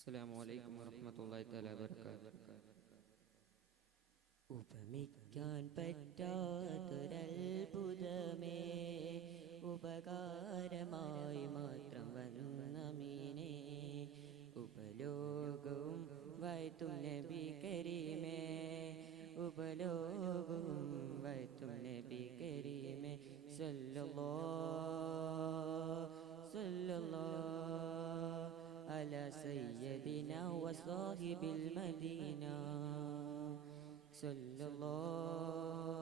السلام عليكم ورحمة الله تعالى وبركاته. ഉപമിക്കാൻ പറ്റാത്തൊരത്ഭുതമേ, ഉപകാരമായി മാത്രം വന്ന മീനേ, ഉപലോകവും വൈത്തും നബി കരീമേ, ഉപലോകവും വൈത്തും നബി കരീമേ, സല്ലല്ലാഹു സല്ലല്ലാഹു അലാ സയ്യിദിനാ വസാഹിബിൽ മദീന, സല്ലല്ലാഹു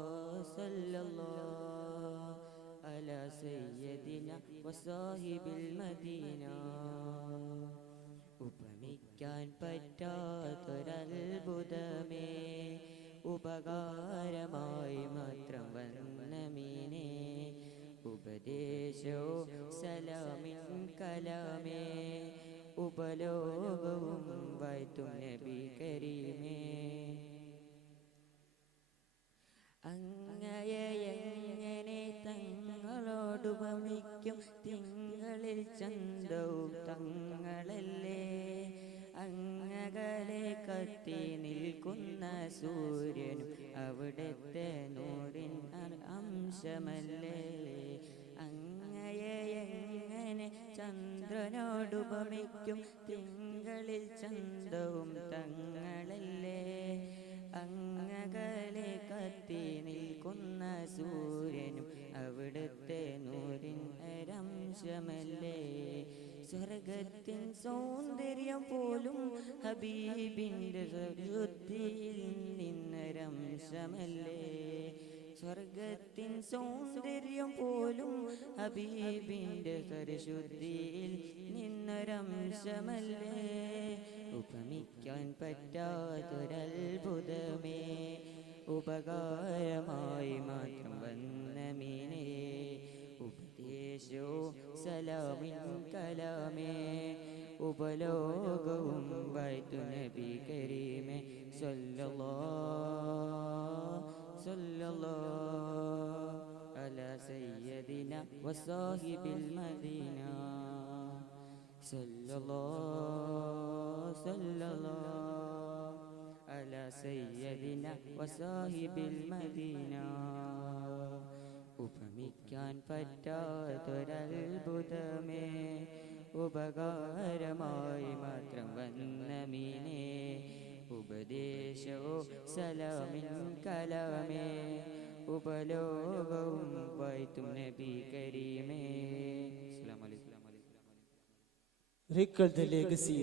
സല്ലല്ലാഹു അലാ സയ്യിദിനാ വസാഹിബിൽ മദീന. ഉപമിക്കാൻ പറ്റാത്തൊരത്ഭുതമേ, ഉപകാരമായി മാത്രം വന്ന മീനേ, ഉപദേശോ സലാമിൻ കലാമേ, ഉപലോകവും വൈത്തും നബി കരീമേ. അങ്ങയെങ്ങനെ തങ്ങളോടുപമിക്കും, തിങ്കളിൽ ചന്തവും തങ്ങളല്ലേ, അങ്ങകലെ കത്തി നിൽക്കുന്ന സൂര്യനും അവിടുത്തെ നൂറിൻ അംശമല്ലേ. അങ്ങയെങ്ങനെ ചന്ദ്രനോടുപമിക്കും, തിങ്കളിൽ ചന്തവും തങ്ങളല്ലേ, അങ്ങകലെ കത്തി നിൽക്കുന്ന സൂര്യനും അവിടുത്തെ നൂറിൻ ഒരംശമല്ലേ. സ്വർഗത്തിൻ സൗന്ദര്യം പോലും ഹബീബിൻ്റെ ശുദ്ധിയിൽ നിന്നൊരംശമല്ലേ. സ്വർഗത്തിൻ സൗന്ദര്യം പോലും ഹബീബിൻ്റെ പരിശുദ്ധിയിൽ നിന്നൊരംശമല്ലേ. ഉപമിക്കാൻ പറ്റാത്തൊരത്ഭുതമേ, ഉപകാരമായി മാത്രം വന്ന മീനേ, ഉപദേശോ സലാമിൻ കലാമേ, ഉപലോകവും വൈത്തു നബി കരീമേ, സല്ലല്ലാഹു സല്ലല്ലാഹു അലാ സയ്യിദിനാ വസാഹിബിൽ മദീന, സല്ലല്ലാഹു സല്ലല്ലാഹു അലാ സയ്യിദിനാ വസാഹിബിൽ മദീന. ഉപമിക്കാൻ പറ്റാത്തൊരത്ഭുതമേ, ഉപകാരമായി മാത്രം വന്ന മീനേ, ഉപദേശോ സലാമിൻ കലാമേ, ഉപലോകവും വൈത്തും നബി കരീമേ. അസ്സലാമു അലൈക്കും. Record the legacy